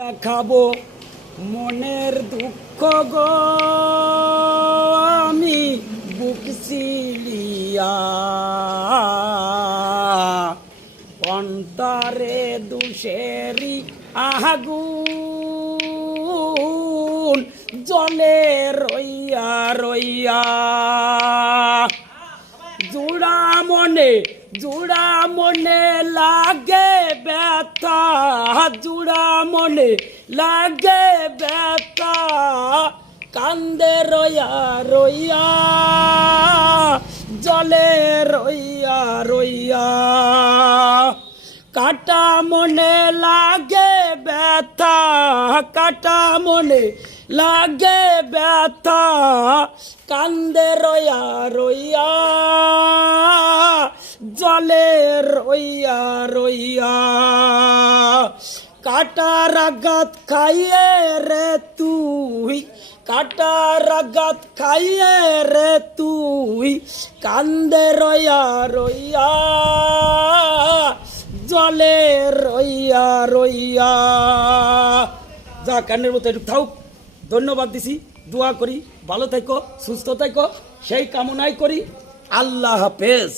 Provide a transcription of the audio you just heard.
খাবো মনের দুঃখ গো আমি বুক সিলিয়া অন্তরে দুষেরি আগুন জলে রইয়া রইয়া জুড়া মনে লাগে ব্যথা জুড়া মনে লাগে ব্যথা কান্দে রইয়া রইয়া জলে রইয়া রইয়া কাটা মনে লাগে ব্যথা কাটা মনে লাগে ব্যথা কান্দে রইয়া রইয়া জলে রইয়া রইয়া কাটার আঘাত খাইয়ে রে তুই কাটার আঘাত খাইয়ে রে তুই কান্দে রইয়া রইয়া জলে রইয়া রইয়া যা কান্নের মতো একটু থাক। ধন্যবাদ দিছি, দোয়া করি ভালো থাকো সুস্থ থাকো সেই কামনাই করি। আল্লাহ হাফেজ।